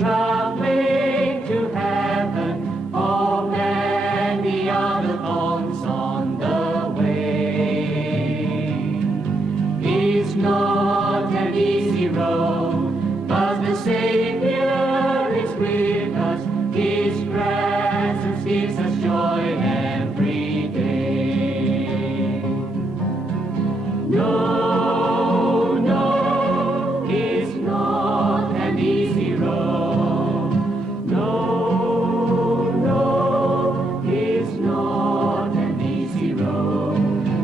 traveling to heaven, oh, many are the thorns on the way. It's not an easy road, but the Savior is with us. His presence gives us joy every day. No, no, it's not an easy road. No, no, it's not an easy road.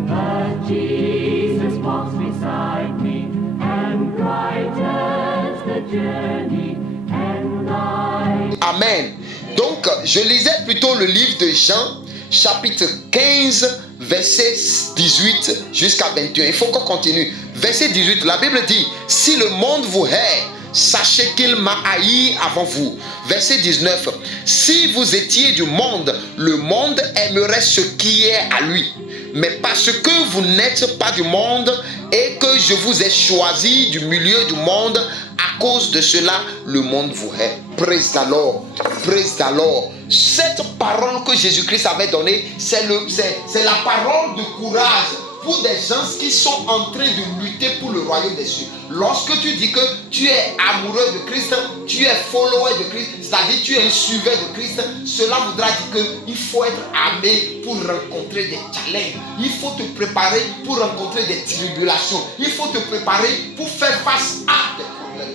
But Jesus walks beside me and brightens the journey and light. Amen. Donc, je lisais plutôt le livre de Jean, chapitre 15, verset 18 jusqu'à 21. Il faut qu'on continue. Verset 18, la Bible dit, « Si le monde vous hait, sachez qu'il m'a haï avant vous. » Verset 19, « Si vous étiez du monde, le monde aimerait ce qui est à lui. Mais parce que vous n'êtes pas du monde et que je vous ai choisi du milieu du monde, à cause de cela, le monde vous hait. » Praise the Lord. Praise the Lord. Cette parole que Jésus-Christ avait donnée, c'est la parole de courage pour des gens qui sont en train de lutter pour le royaume des cieux. Lorsque tu dis que tu es amoureux de Christ, tu es follower de Christ, c'est-à-dire tu es un suiveur de Christ, cela voudra dire qu'il faut être armé pour rencontrer des challenges. Il faut te préparer pour rencontrer des tribulations. Il faut te préparer pour faire face à des problèmes.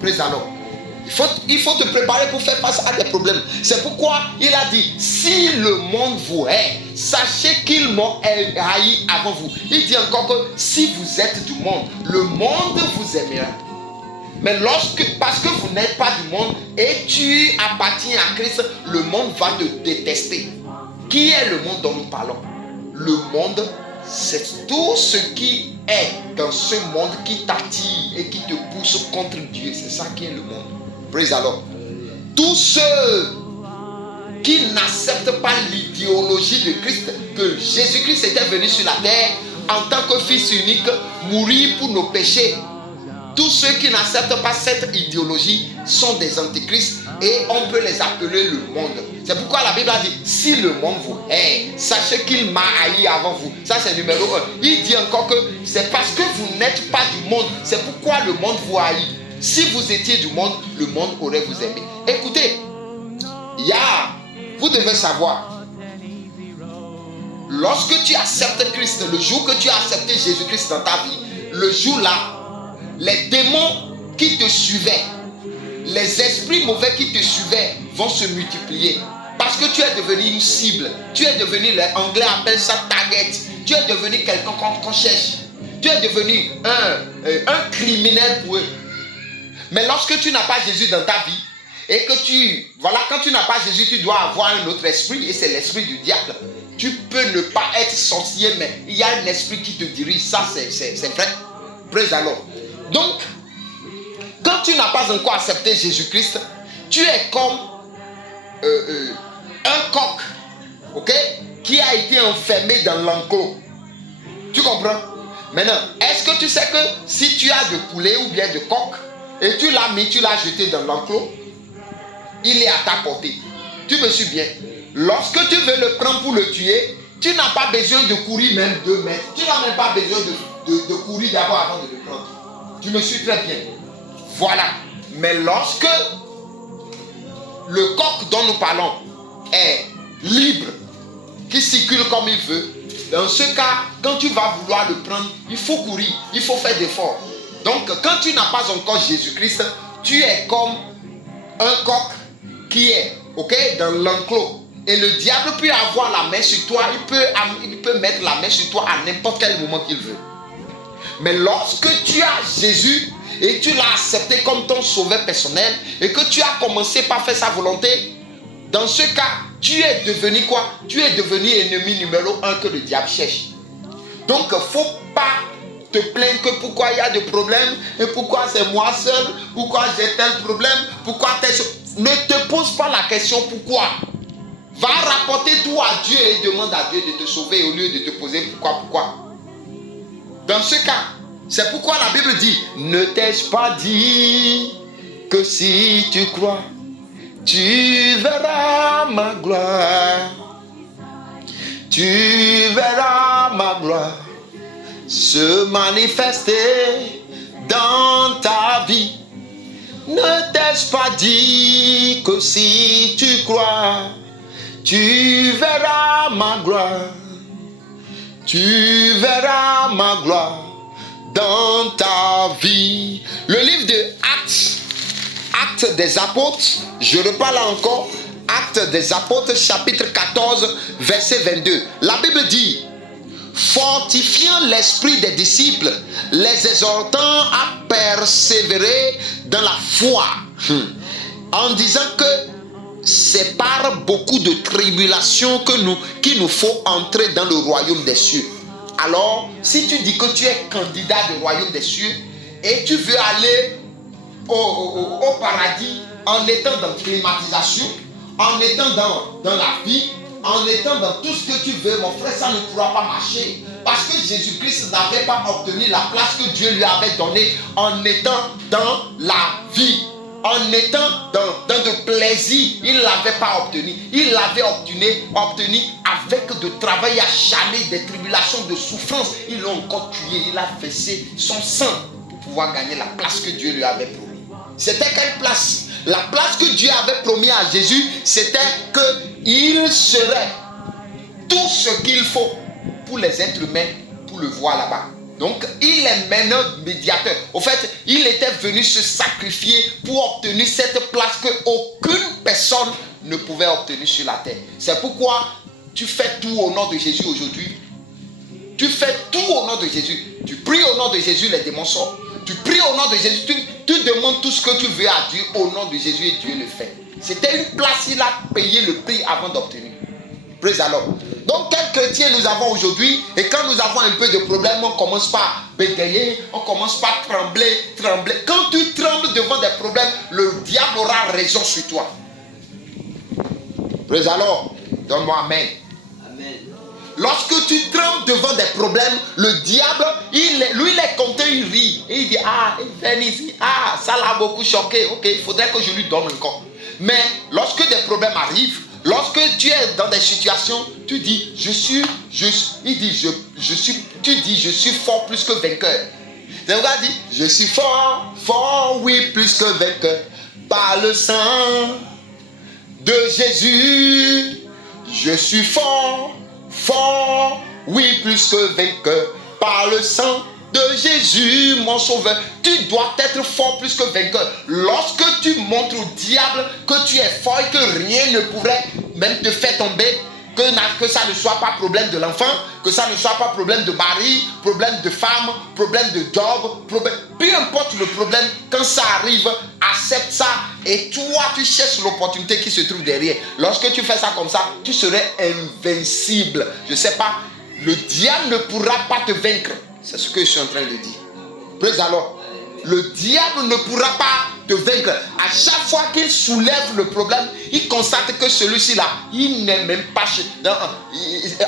Praise the Lord. Il faut te préparer pour faire face à des problèmes. C'est pourquoi il a dit, si le monde vous hait, sachez qu'ils m'ont haï avant vous. Il dit encore que si vous êtes du monde, le monde vous aimera. Mais parce que vous n'êtes pas du monde et tu appartiens à Christ, le monde va te détester. Qui est le monde dont nous parlons? Le monde, c'est tout ce qui est dans ce monde qui t'attire et qui te pousse contre Dieu. C'est ça qui est le monde. Praise the Lord. Tous ceux qui n'acceptent pas l'idéologie de Christ, que Jésus-Christ était venu sur la terre en tant que fils unique, mourir pour nos péchés. Tous ceux qui n'acceptent pas cette idéologie sont des antichrists et on peut les appeler le monde. C'est pourquoi la Bible a dit, si le monde vous hait, sachez qu'il m'a haï avant vous. Ça c'est numéro 1. Il dit encore que c'est parce que vous n'êtes pas du monde, c'est pourquoi le monde vous haït. Si vous étiez du monde, le monde aurait vous aimé. Écoutez, vous devez savoir, lorsque tu acceptes Christ, le jour que tu as accepté Jésus-Christ dans ta vie, le jour-là, les démons qui te suivaient, les esprits mauvais qui te suivaient vont se multiplier. Parce que tu es devenu une cible. Tu es devenu, les Anglais appellent ça target. Tu es devenu quelqu'un qu'on cherche. Tu es devenu un criminel pour eux. Mais lorsque tu n'as pas Jésus dans ta vie, et que quand tu n'as pas Jésus, tu dois avoir un autre esprit, et c'est l'esprit du diable. Tu peux ne pas être sorcier, mais il y a un esprit qui te dirige. Ça, c'est vrai. Praise the Lord. Donc, quand tu n'as pas encore accepté Jésus-Christ, tu es comme un coq, ok, qui a été enfermé dans l'enclos. Tu comprends? Maintenant, est-ce que tu sais que si tu as de poulet ou bien de coq, et tu l'as jeté dans l'enclos, il est à ta portée. Tu me suis bien. Lorsque tu veux le prendre pour le tuer, tu n'as pas besoin de courir même 2 mètres. Tu n'as même pas besoin de courir d'abord avant de le prendre. Tu me suis très bien. Voilà. Mais lorsque le coq dont nous parlons est libre, qui circule comme il veut, dans ce cas, quand tu vas vouloir le prendre, il faut courir, il faut faire d'efforts. Donc, quand tu n'as pas encore Jésus-Christ, tu es comme un coq qui est, dans l'enclos. Et le diable peut avoir la main sur toi, il peut mettre la main sur toi à n'importe quel moment qu'il veut. Mais lorsque tu as Jésus et tu l'as accepté comme ton sauveur personnel et que tu as commencé par faire sa volonté, dans ce cas, tu es devenu quoi? Tu es devenu ennemi numéro 1 que le diable cherche. Donc, il ne faut pas te plaindre que pourquoi il y a des problèmes et pourquoi c'est moi seul, pourquoi j'ai tel problème, pourquoi tel chose. Ne te pose pas la question pourquoi. Va rapporter tout à Dieu et demande à Dieu de te sauver au lieu de te poser pourquoi. Dans ce cas, c'est pourquoi la Bible dit, ne t'ai-je pas dit que si tu crois, tu verras ma gloire. Tu verras ma gloire se manifester dans ta vie. Ne t'ai-je pas dit que si tu crois, tu verras ma gloire. Tu verras ma gloire dans ta vie. Le livre de Actes des Apôtres, je reprends là encore, Actes des Apôtres, chapitre 14, verset 22. La Bible dit, fortifiant l'esprit des disciples, les exhortant à persévérer dans la foi, en disant que c'est par beaucoup de tribulations qu'il nous faut entrer dans le royaume des cieux. Alors, si tu dis que tu es candidat du royaume des cieux et tu veux aller au paradis en étant dans la climatisation, en étant dans la vie, en étant dans tout ce que tu veux, mon frère, ça ne pourra pas marcher. Parce que Jésus-Christ n'avait pas obtenu la place que Dieu lui avait donnée en étant dans la vie. En étant dans de plaisir, il ne l'avait pas obtenu. Il l'avait obtenu avec de travail acharné, des tribulations, de souffrance. Ils l'ont encore tué. Il a versé son sang pour pouvoir gagner la place que Dieu lui avait promis. C'était quelle place? La place que Dieu avait promis à Jésus, c'était qu'il serait tout ce qu'il faut pour les êtres humains pour le voir là-bas. Donc, il est maintenant médiateur. Au fait, il était venu se sacrifier pour obtenir cette place qu'aucune personne ne pouvait obtenir sur la terre. C'est pourquoi tu fais tout au nom de Jésus aujourd'hui. Tu fais tout au nom de Jésus. Tu pries au nom de Jésus, les démons sortent. Tu pries au nom de Jésus. Tu demandes tout ce que tu veux à Dieu au nom de Jésus et Dieu le fait. C'était une place, il a payé le prix avant d'obtenir. Praise alors. Donc, quel chrétien nous avons aujourd'hui? Et quand nous avons un peu de problème, on commence par bégayer, on commence par trembler. Quand tu trembles devant des problèmes, le diable aura raison sur toi. Praise alors. Donne-moi amen. Amen. Lorsque tu trembles devant des problèmes, le diable, lui, il est content, il rit. Et il dit, il vient ici. Ça l'a beaucoup choqué. Ok, il faudrait que je lui donne encore. Mais lorsque des problèmes arrivent, lorsque tu es dans des situations, tu dis, je suis fort plus que vainqueur. C'est pourquoi il dit, je suis fort, oui, plus que vainqueur. Par le sang de Jésus, je suis fort, oui, plus que vainqueur. Par le sang de Jésus, mon sauveur, tu dois être fort plus que vainqueur. Lorsque tu montres au diable que tu es fort et que rien ne pourrait même te faire tomber, que ça ne soit pas problème de l'enfant, que ça ne soit pas problème de mari, problème de femme, problème de job, peu importe le problème, quand ça arrive, accepte ça et toi tu cherches l'opportunité qui se trouve derrière. Lorsque tu fais ça comme ça, tu serais invincible. Je ne sais pas, le diable ne pourra pas te vaincre. C'est ce que je suis en train de dire. Praise alors. Le diable ne pourra pas te vaincre. À chaque fois qu'il soulève le problème, il constate que celui-ci là, il n'est même pas.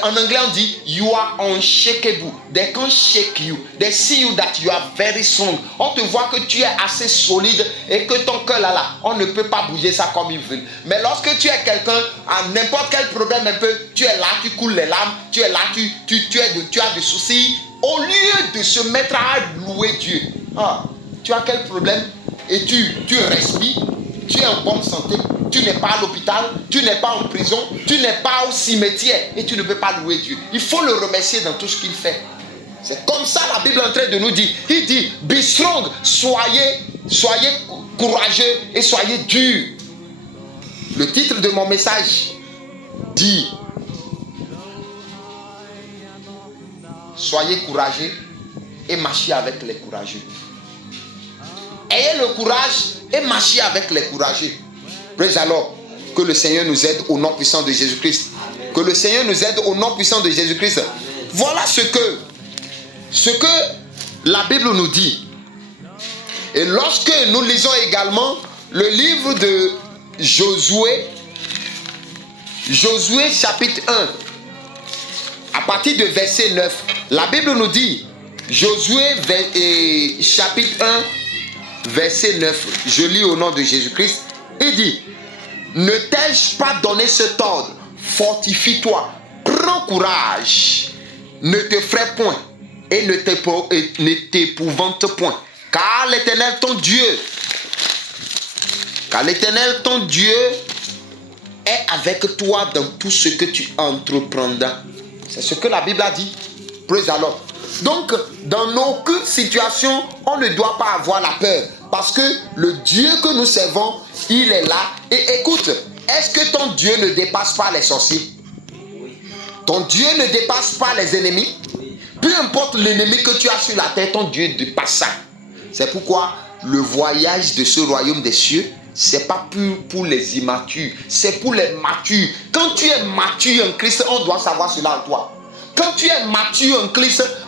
En anglais on dit you are unshakable. They can't shake you. They see you that you are very strong. On te voit que tu es assez solide et que ton cœur là, on ne peut pas bouger ça comme il veut. Mais lorsque tu es quelqu'un, à n'importe quel problème un peu, tu es là, tu coules les larmes, tu es là, tu as des soucis. Au lieu de se mettre à louer Dieu, tu as quel problème et tu respires, tu es en bonne santé, tu n'es pas à l'hôpital, tu n'es pas en prison, tu n'es pas au cimetière et tu ne peux pas louer Dieu. Il faut le remercier dans tout ce qu'il fait. C'est comme ça la Bible est en train de nous dire. Il dit, be strong, soyez courageux et soyez durs. Le titre de mon message dit, soyez courageux et marchez avec les courageux. Ayez le courage et marchez avec les courageux. Praise alors. Que le Seigneur nous aide au nom puissant de Jésus-Christ. Que le Seigneur nous aide au nom puissant de Jésus-Christ. Voilà ce que la Bible nous dit. Et lorsque nous lisons également le livre de Josué chapitre 1, à partir de verset 9, la Bible nous dit, Josué chapitre 1, verset 9. Je lis au nom de Jésus-Christ. Il dit, ne t'ai-je pas donné cet ordre? Fortifie-toi, prends courage, ne te fraie point et ne t'épouvante point. Car l'Éternel ton Dieu, est avec toi dans tout ce que tu entreprendras. C'est ce que la Bible a dit. Praise the Lord. Donc, dans aucune situation, on ne doit pas avoir la peur. Parce que le Dieu que nous servons, il est là. Et écoute, est-ce que ton Dieu ne dépasse pas les sorciers? Ton Dieu ne dépasse pas les ennemis? Peu importe l'ennemi que tu as sur la terre, ton Dieu dépasse ça. C'est pourquoi le voyage de ce royaume des cieux, c'est pas pour les immatures, c'est pour les matures. Quand tu es mature en Christ, on doit savoir cela en toi. Quand tu es mature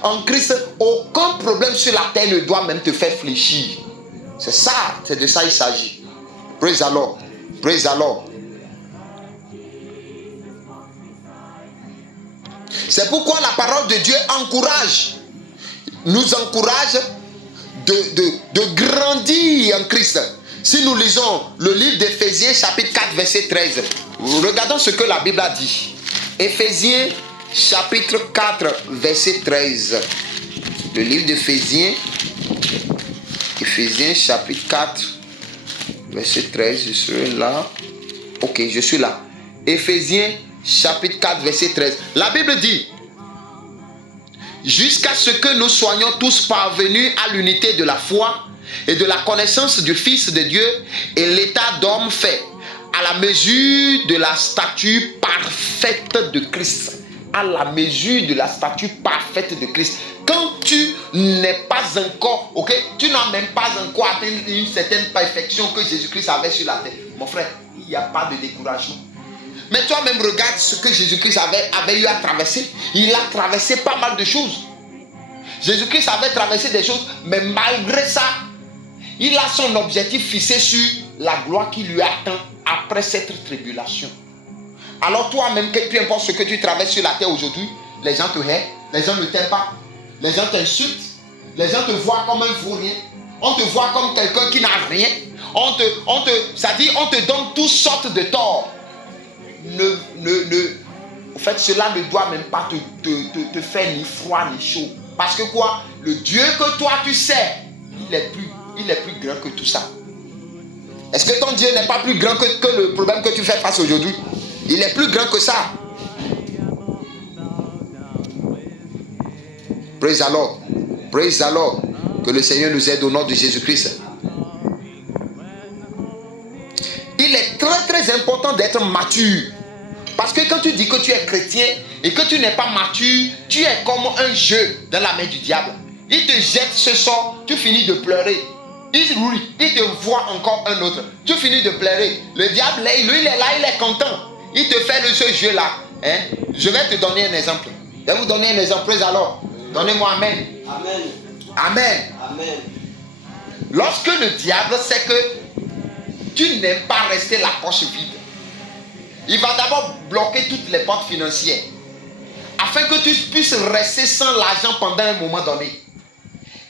en Christ, aucun problème sur la terre ne doit même te faire fléchir. C'est ça, c'est de ça il s'agit. Praise the Lord. Praise the Lord. C'est pourquoi la parole de Dieu nous encourage de grandir en Christ. Si nous lisons le livre d'Éphésiens chapitre 4 verset 13, regardons ce que la Bible a dit. Éphésiens chapitre 4 verset 13. Le livre d'Éphésiens, Éphésiens chapitre 4 verset 13, je suis là. Ok, je suis là. Éphésiens chapitre 4 verset 13. La Bible dit, jusqu'à ce que nous soyons tous parvenus à l'unité de la foi et de la connaissance du Fils de Dieu et l'état d'homme fait, à la mesure de la stature parfaite de Christ. À la mesure de la stature parfaite de Christ. Quand tu n'es pas encore, ok, tu n'as même pas encore atteint une certaine perfection que Jésus-Christ avait sur la terre. Mon frère, il n'y a pas de découragement. Mais toi-même, regarde ce que Jésus-Christ avait eu à traverser. Il a traversé pas mal de choses. Jésus-Christ avait traversé des choses, mais malgré ça, il a son objectif fixé sur la gloire qui lui attend après cette tribulation. Alors toi-même, peu importe ce que tu traverses sur la terre aujourd'hui, les gens te haïssent, les gens ne t'aiment pas, les gens t'insultent, les gens te voient comme un vaurien, on te voit comme quelqu'un qui n'a rien, on te donne toutes sortes de torts. En fait, cela ne doit même pas te faire ni froid ni chaud. Parce que quoi? Le Dieu que toi tu sais, il est plus grand que tout ça. Est-ce que ton Dieu n'est pas plus grand que le problème que tu fais face aujourd'hui? Il est plus grand que ça. Praise the Lord. Praise the Lord. Que le Seigneur nous aide au nom de Jésus-Christ. Il est très très important d'être mature. Parce que quand tu dis que tu es chrétien et que tu n'es pas mature, tu es comme un jeu dans la main du diable. Il te jette ce sort, tu finis de pleurer. Il te voit encore un autre. Tu finis de pleurer. Le diable, lui, il est là, il est content. Il te fait ce jeu-là. Hein? Je vais te donner un exemple. Je vais vous donner un exemple. Alors, donnez-moi Amen. Amen. Amen. Amen. Lorsque le diable sait que tu n'aimes pas rester la poche vide, il va d'abord bloquer toutes les portes financières afin que tu puisses rester sans l'argent pendant un moment donné.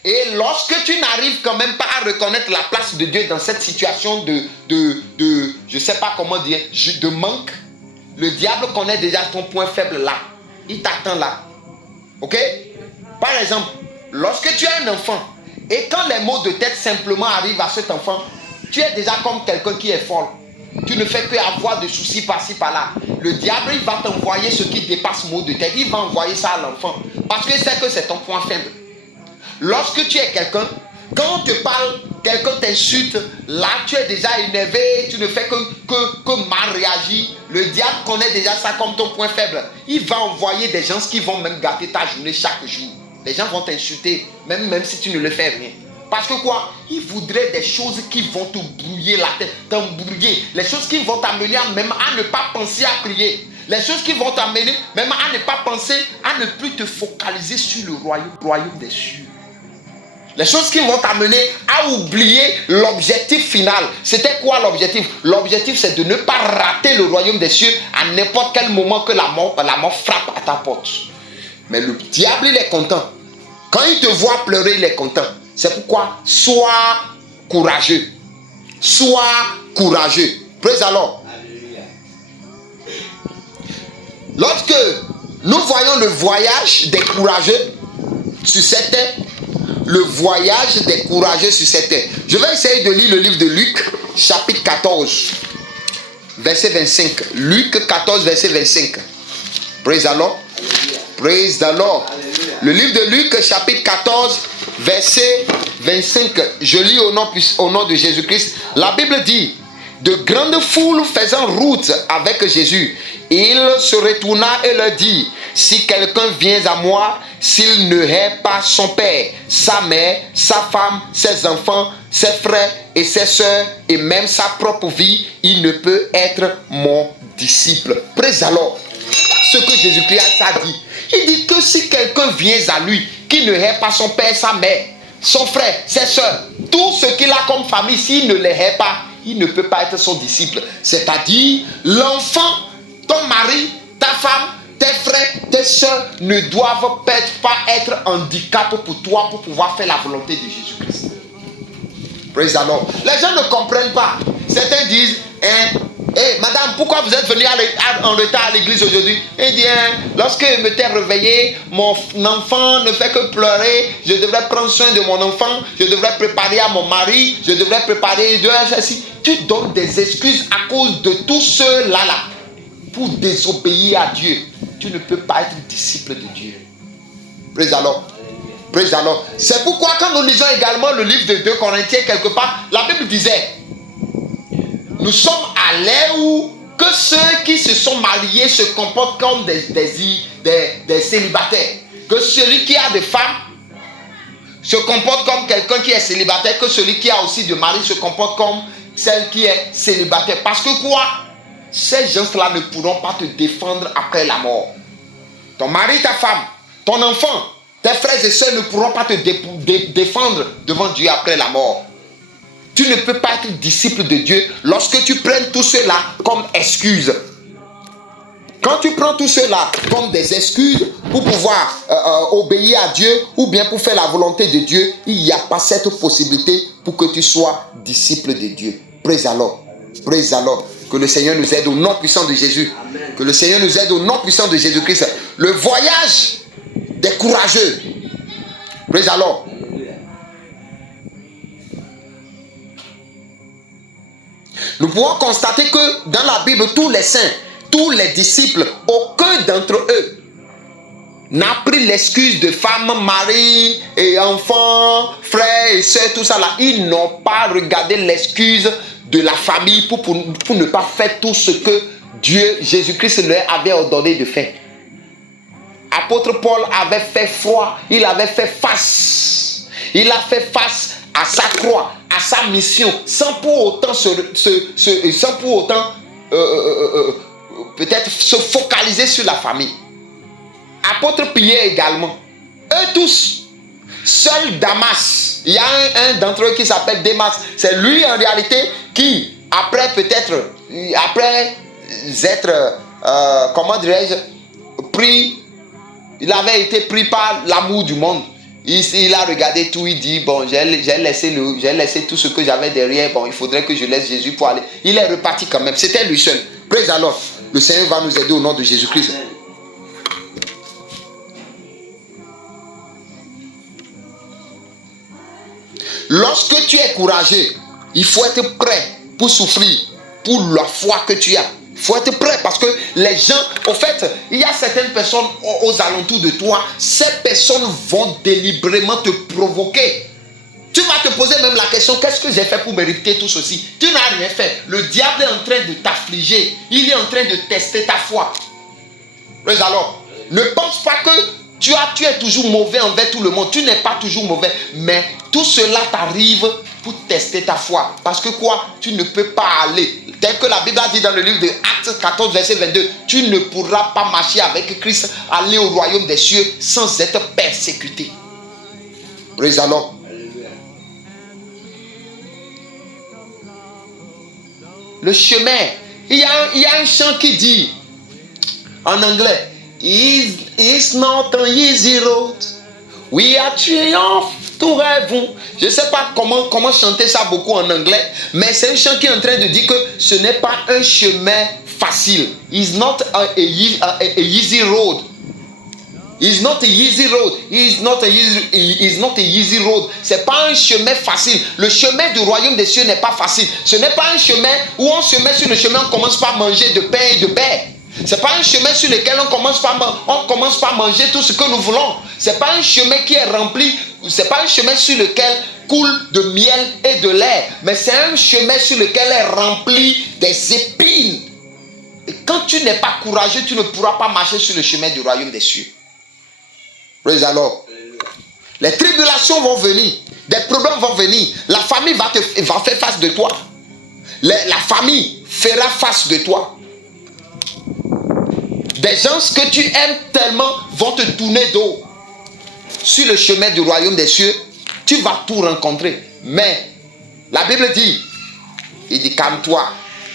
Et lorsque tu n'arrives quand même pas à reconnaître la place de Dieu dans cette situation de je sais pas comment dire, de manque, le diable connaît déjà ton point faible là. Il t'attend là. Ok? Par exemple, lorsque tu as un enfant et quand les maux de tête simplement arrivent à cet enfant, tu es déjà comme quelqu'un qui est folle. Tu ne fais que avoir des soucis par-ci par-là. Le diable, il va t'envoyer ce qui dépasse maux de tête. Il va envoyer ça à l'enfant. Parce que c'est que c'est ton point faible. Lorsque tu es quelqu'un, quand on te parle, quelqu'un t'insulte, là tu es déjà énervé, tu ne fais que mal réagir. Le diable connaît déjà ça comme ton point faible. Il va envoyer des gens qui vont même gâter ta journée chaque jour. Les gens vont t'insulter, même si tu ne le fais rien. Parce que quoi? Il voudrait des choses qui vont te brouiller la tête, t'embrouiller. Les choses qui vont t'amener même à ne pas penser à prier. Les choses qui vont t'amener même à ne pas penser, à ne plus te focaliser sur le royaume des cieux. Les choses qui vont t'amener à oublier l'objectif final. C'était quoi l'objectif? L'objectif, c'est de ne pas rater le royaume des cieux à n'importe quel moment que la mort frappe à ta porte. Mais le diable, il est content. Quand il te voit pleurer, il est content. C'est pourquoi sois courageux. Sois courageux. Praise the Lord. Lorsque nous voyons le voyage des courageux sur cette terre, le voyage des courageux sur cette terre. Je vais essayer de lire le livre de Luc, chapitre 14, verset 25. Luc 14, verset 25. Praise the Lord. Praise the Lord. Le livre de Luc, chapitre 14, verset 25. Je lis au nom de Jésus-Christ. La Bible dit: de grandes foules faisant route avec Jésus, il se retourna et leur dit: si quelqu'un vient à moi, s'il ne hait pas son père, sa mère, sa femme, ses enfants, ses frères et ses sœurs, et même sa propre vie, il ne peut être mon disciple. Praise the Lord. Ce que Jésus-Christ a dit. Il dit que si quelqu'un vient à lui, qui ne hait pas son père, sa mère, son frère, ses soeurs, tout ce qu'il a comme famille, s'il ne les hait pas, il ne peut pas être son disciple. C'est-à-dire, l'enfant, ton mari, ta femme, tes frères, tes soeurs ne doivent pas être handicap pour toi pour pouvoir faire la volonté de Jésus-Christ. Praise the Lord. Les gens ne comprennent pas. Certains disent: hey, madame, pourquoi vous êtes venue en retard à l'église aujourd'hui? Il dit: lorsque je me t'ai réveillé, mon enfant ne fait que pleurer. Je devrais prendre soin de mon enfant. Je devrais préparer à mon mari. Je devrais préparer de ceci. Tu donnes des excuses à cause de tout cela là pour désobéir à Dieu. Tu ne peux pas être disciple de Dieu. Praise the Lord. Praise the Lord. C'est pourquoi quand nous lisons également le livre de 2 Corinthiens quelque part, la Bible disait: nous sommes à l'ère où que ceux qui se sont mariés se comportent comme des célibataires. Que celui qui a des femmes se comporte comme quelqu'un qui est célibataire. Que celui qui a aussi de mari se comporte comme celle qui est célibataire. Parce que quoi? Ces gens-là ne pourront pas te défendre après la mort. Ton mari, ta femme, ton enfant, tes frères et sœurs ne pourront pas te défendre devant Dieu après la mort. Tu ne peux pas être disciple de Dieu lorsque tu prennes tout cela comme excuse. Quand tu prends tout cela comme des excuses pour pouvoir obéir à Dieu ou bien pour faire la volonté de Dieu, il n'y a pas cette possibilité pour que tu sois disciple de Dieu. Praise the Lord. Praise the Lord. Que le Seigneur nous aide au nom puissant de Jésus. Amen. Que le Seigneur nous aide au nom puissant de Jésus-Christ. Le voyage des courageux. Praise the Lord. Nous pouvons constater que dans la Bible, tous les saints, tous les disciples, aucun d'entre eux n'a pris l'excuse de femme, mari et enfants, frères et sœurs, tout ça là. Ils n'ont pas regardé l'excuse de la famille pour ne pas faire tout ce que Dieu, Jésus-Christ leur avait ordonné de faire. Apôtre Paul avait fait foi, il avait fait face. Il a fait face à sa croix, à sa mission, sans pour autant peut-être se focaliser sur la famille. Apôtre Pierre également. Eux tous, seul Damas, il y a un d'entre eux qui s'appelle Démas. C'est lui en réalité qui, après être, comment dirais-je, pris, il avait été pris par l'amour du monde. Il a regardé tout, il dit: bon, j'ai laissé tout ce que j'avais derrière, bon, il faudrait que je laisse Jésus pour aller. Il est reparti quand même, c'était lui seul. Praise the Lord. Le Seigneur va nous aider au nom de Jésus-Christ. Lorsque tu es courageux, il faut être prêt pour souffrir, pour la foi que tu as. Il faut être prêt parce que les gens, au fait, il y a certaines personnes aux alentours de toi, ces personnes vont délibérément te provoquer. Tu vas te poser même la question: qu'est-ce que j'ai fait pour mériter tout ceci? Tu n'as rien fait. Le diable est en train de t'affliger. Il est en train de tester ta foi. Mais alors, ne pense pas que tu es toujours mauvais envers tout le monde. Tu n'es pas toujours mauvais. Mais tout cela t'arrive pour tester ta foi. Parce que quoi? Tu ne peux pas aller. Tel que la Bible a dit dans le livre de Actes 14, verset 22. Tu ne pourras pas marcher avec Christ, aller au royaume des cieux sans être persécuté. Praise the Lord. Le chemin. Il y a un chant qui dit en anglais: It's not an easy road. We are triumph Ton rêve, je ne sais pas comment chanter ça beaucoup en anglais, mais c'est un chant qui est en train de dire que ce n'est pas un chemin facile. It's not a easy road. It's not a easy road. It's not a easy road. C'est pas un chemin facile. Le chemin du royaume des cieux n'est pas facile. Ce n'est pas un chemin où on se met sur le chemin, on commence par manger de pain et de beurre. C'est pas un chemin sur lequel on commence par manger tout ce que nous voulons. C'est pas un chemin qui est rempli. C'est pas un chemin sur lequel coule de miel et de lait. Mais c'est un chemin sur lequel est rempli des épines. Et quand tu n'es pas courageux, tu ne pourras pas marcher sur le chemin du royaume des cieux. Praise the Lord. Les tribulations vont venir, des problèmes vont venir, la famille va faire face de toi. La famille fera face de toi. Des gens que tu aimes tellement vont te tourner dos. Sur le chemin du royaume des cieux, tu vas tout rencontrer. Mais la Bible dit, il dit calme-toi,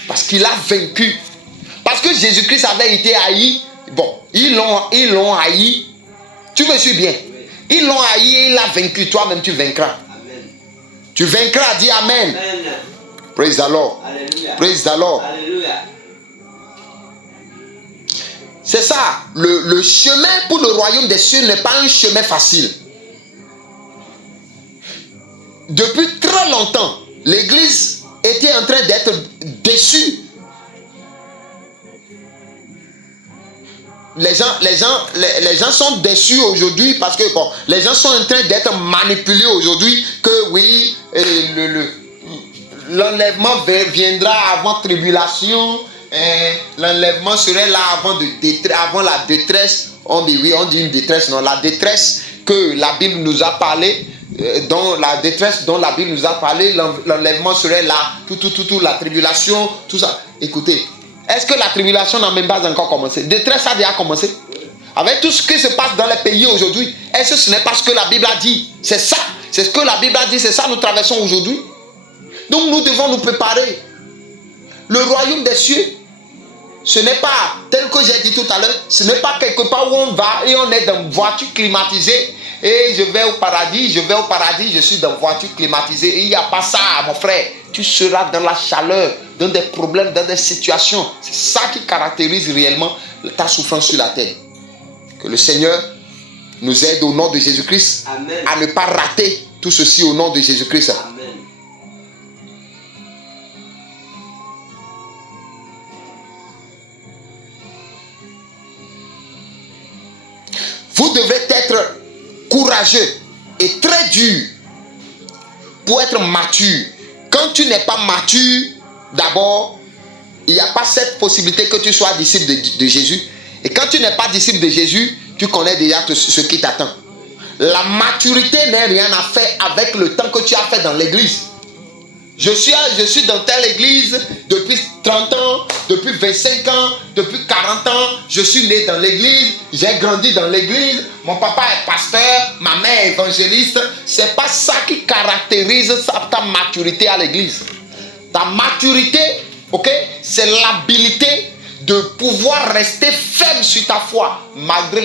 parce qu'il a vaincu. Parce que Jésus-Christ avait été haï. Bon, ils l'ont haï. Tu me suis bien? Ils l'ont haï et il a vaincu. Toi-même, tu vaincras. Amen. Tu vaincras. Dis Amen. Amen. Praise the Lord. Alléluia. Praise the Lord. Alléluia. C'est ça. Le chemin pour le royaume des cieux n'est pas un chemin facile. Depuis très longtemps, l'Église était en train d'être déçue. Les gens sont déçus aujourd'hui parce que bon, les gens sont en train d'être manipulés aujourd'hui que oui, l'enlèvement viendra avant tribulation, l'enlèvement serait là avant la détresse. On dit oui, on dit une détresse, non, la détresse que la Bible nous a parlé, dont la Bible nous a parlé, l'enlèvement serait là, tout, la tribulation, tout ça. Écoutez. Est-ce que la tribulation n'a même pas encore commencé? Détresse a déjà commencé. Avec tout ce qui se passe dans les pays aujourd'hui, est-ce que ce n'est pas ce que la Bible a dit? C'est ça. C'est ce que la Bible a dit. C'est ça que nous traversons aujourd'hui. Donc nous devons nous préparer. Le royaume des cieux, ce n'est pas, tel que j'ai dit tout à l'heure, ce n'est pas quelque part où on va et on est dans une voiture climatisée et je vais au paradis, je suis dans une voiture climatisée. Et il n'y a pas ça, mon frère. Tu seras dans la chaleur, dans des problèmes, dans des situations. C'est ça qui caractérise réellement ta souffrance sur la terre. Que le Seigneur nous aide au nom de Jésus-Christ. Amen. À ne pas rater tout ceci au nom de Jésus-Christ. Amen. Vous devez être courageux et très dur pour être mature. Quand tu n'es pas mature, d'abord, il n'y a pas cette possibilité que tu sois disciple de Jésus. Et quand tu n'es pas disciple de Jésus, tu connais déjà ce qui t'attend. La maturité n'a rien à faire avec le temps que tu as fait dans l'église. Je suis dans telle église depuis 30 ans, depuis 25 ans, depuis 40 ans. Je suis né dans l'église, j'ai grandi dans l'église. Mon papa est pasteur, ma mère est évangéliste. C'est pas ça qui caractérise ta maturité à l'église. Ta maturité, ok, c'est l'habilité de pouvoir rester ferme sur ta foi malgré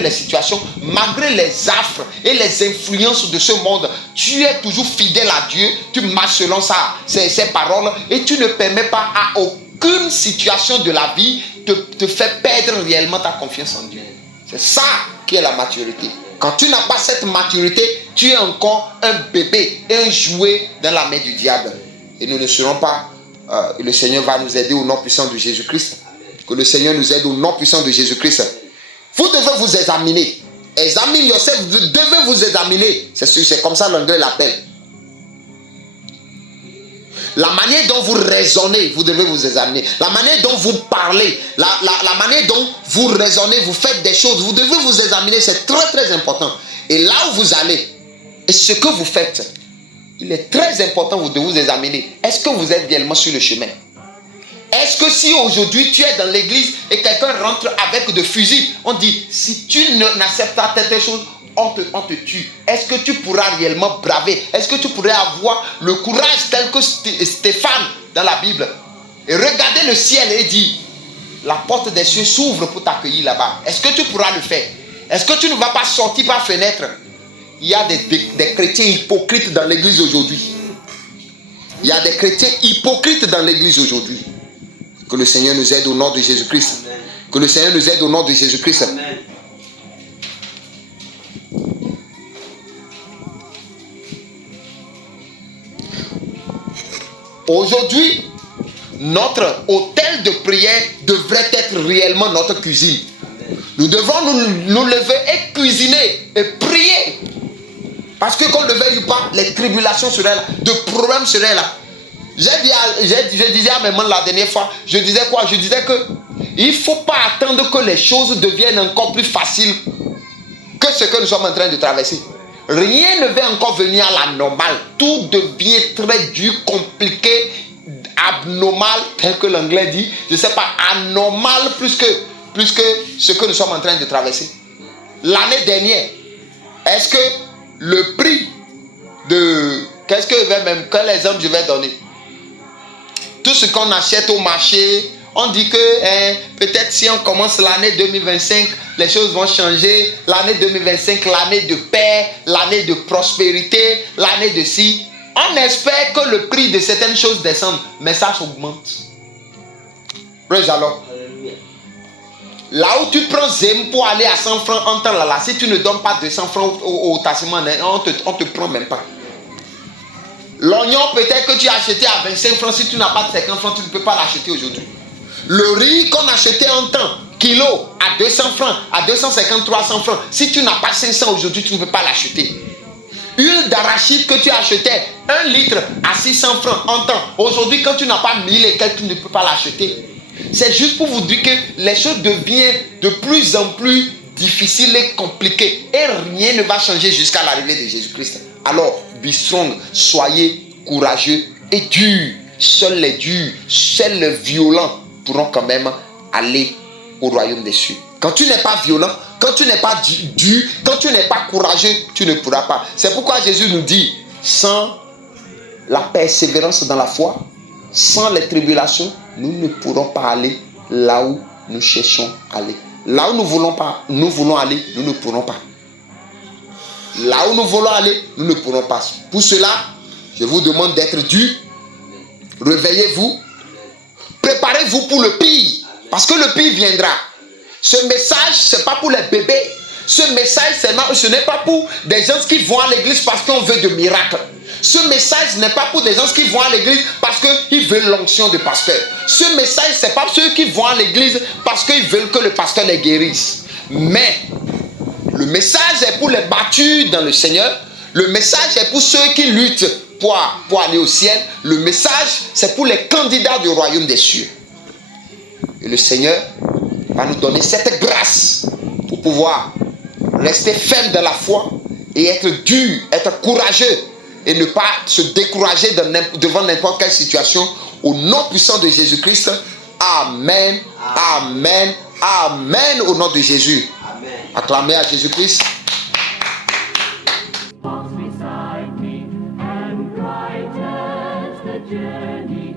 les situations, malgré les affres et les influences de ce monde. Tu es toujours fidèle à Dieu, tu marches selon ses paroles et tu ne permets pas à aucune situation de la vie de te faire perdre réellement ta confiance en Dieu. C'est ça qui est la maturité. Quand tu n'as pas cette maturité, tu es encore un bébé, un jouet dans la main du diable. Et nous ne serons pas... le Seigneur va nous aider au nom puissant de Jésus-Christ. Que le Seigneur nous aide au nom puissant de Jésus-Christ. Vous devez vous examiner. Examine yourself. Vous devez vous examiner. C'est comme ça l'anglais l'appelle. La manière dont vous raisonnez, vous devez vous examiner. La manière dont vous parlez, la manière dont vous raisonnez, vous faites des choses, vous devez vous examiner. C'est très très important. Et là où vous allez, et ce que vous faites, il est très important de vous examiner. Est-ce que vous êtes réellement sur le chemin? Est-ce que si aujourd'hui tu es dans l'église et quelqu'un rentre avec de fusils, on dit, si tu n'acceptes pas telle chose, on te tue. Est-ce que tu pourras réellement braver? Est-ce que tu pourrais avoir le courage tel que Stéphane dans la Bible? Et regarder le ciel et dire, la porte des cieux s'ouvre pour t'accueillir là-bas. Est-ce que tu pourras le faire? Est-ce que tu ne vas pas sortir par fenêtre? il y a des chrétiens hypocrites dans l'église aujourd'hui. Il y a des chrétiens hypocrites dans l'église aujourd'hui. Que le Seigneur nous aide au nom de Jésus-Christ. Que le Seigneur nous aide au nom de Jésus-Christ. Amen. Aujourd'hui, notre hôtel de prière devrait être réellement notre cuisine. Nous devons nous lever et cuisiner et prier. Parce que qu'on ne le veuille ou pas, les tribulations seraient là, de problèmes seraient là. Je disais à maman la dernière fois, je disais quoi? Je disais que il ne faut pas attendre que les choses deviennent encore plus faciles que ce que nous sommes en train de traverser. Rien ne va encore venir à la normale. Tout devient très dur, compliqué, abnormal, tel que l'anglais dit. Je ne sais pas, anormal plus que ce que nous sommes en train de traverser. L'année dernière, est-ce que le prix de... Quel exemple je vais donner? Tout ce qu'on achète au marché, on dit que peut-être si on commence l'année 2025, les choses vont changer. L'année 2025, l'année de paix, l'année de prospérité, l'année de ci. On espère que le prix de certaines choses descende, mais ça augmente. Praise alors. Là où tu prends Zem pour aller à 100 francs en temps là, si tu ne donnes pas 200 francs au tassement, on te prend même pas. L'oignon peut-être que tu as acheté à 25 francs, si tu n'as pas de 50 francs, tu ne peux pas l'acheter aujourd'hui. Le riz qu'on achetait en temps, kilo, à 200 francs, à 250, 300 francs, si tu n'as pas 500 aujourd'hui, tu ne peux pas l'acheter. Huile d'arachide que tu achetais 1 litre à 600 francs en temps, aujourd'hui quand tu n'as pas 1000 et quelques, tu ne peux pas l'acheter. C'est juste pour vous dire que les choses deviennent de plus en plus difficiles et compliquées et rien ne va changer jusqu'à l'arrivée de Jésus-Christ. Alors, be strong, soyez courageux et durs. Seuls les durs, seuls les violents pourront quand même aller au royaume des cieux. Quand tu n'es pas violent, quand tu n'es pas dur, quand tu n'es pas courageux, tu ne pourras pas. C'est pourquoi Jésus nous dit, sans la persévérance dans la foi, sans les tribulations, nous ne pourrons pas aller là où nous cherchons à aller. Là où nous voulons aller, nous ne pourrons pas. Là où nous voulons aller, nous ne pourrons pas. Pour cela, je vous demande d'être dur. Réveillez-vous. Préparez-vous pour le pire. Parce que le pire viendra. Ce message, ce n'est pas pour les bébés. Ce message, ce n'est pas pour des gens qui vont à l'église parce qu'on veut de miracles. Ce message n'est pas pour des gens qui vont à l'église parce qu'ils veulent l'onction de pasteur. Ce message, ce n'est pas pour ceux qui vont à l'église parce qu'ils veulent que le pasteur les guérisse. Mais le message est pour les battus dans le Seigneur. Le message est pour ceux qui luttent pour aller au ciel. Le message, c'est pour les candidats du royaume des cieux. Et le Seigneur va nous donner cette grâce pour pouvoir rester ferme dans la foi et être dur, être courageux et ne pas se décourager devant n'importe quelle situation. Au nom puissant de Jésus-Christ. Amen, amen, amen au nom de Jésus. Amen. Acclamez à Jésus-Christ. Walks beside me and brightens the journey.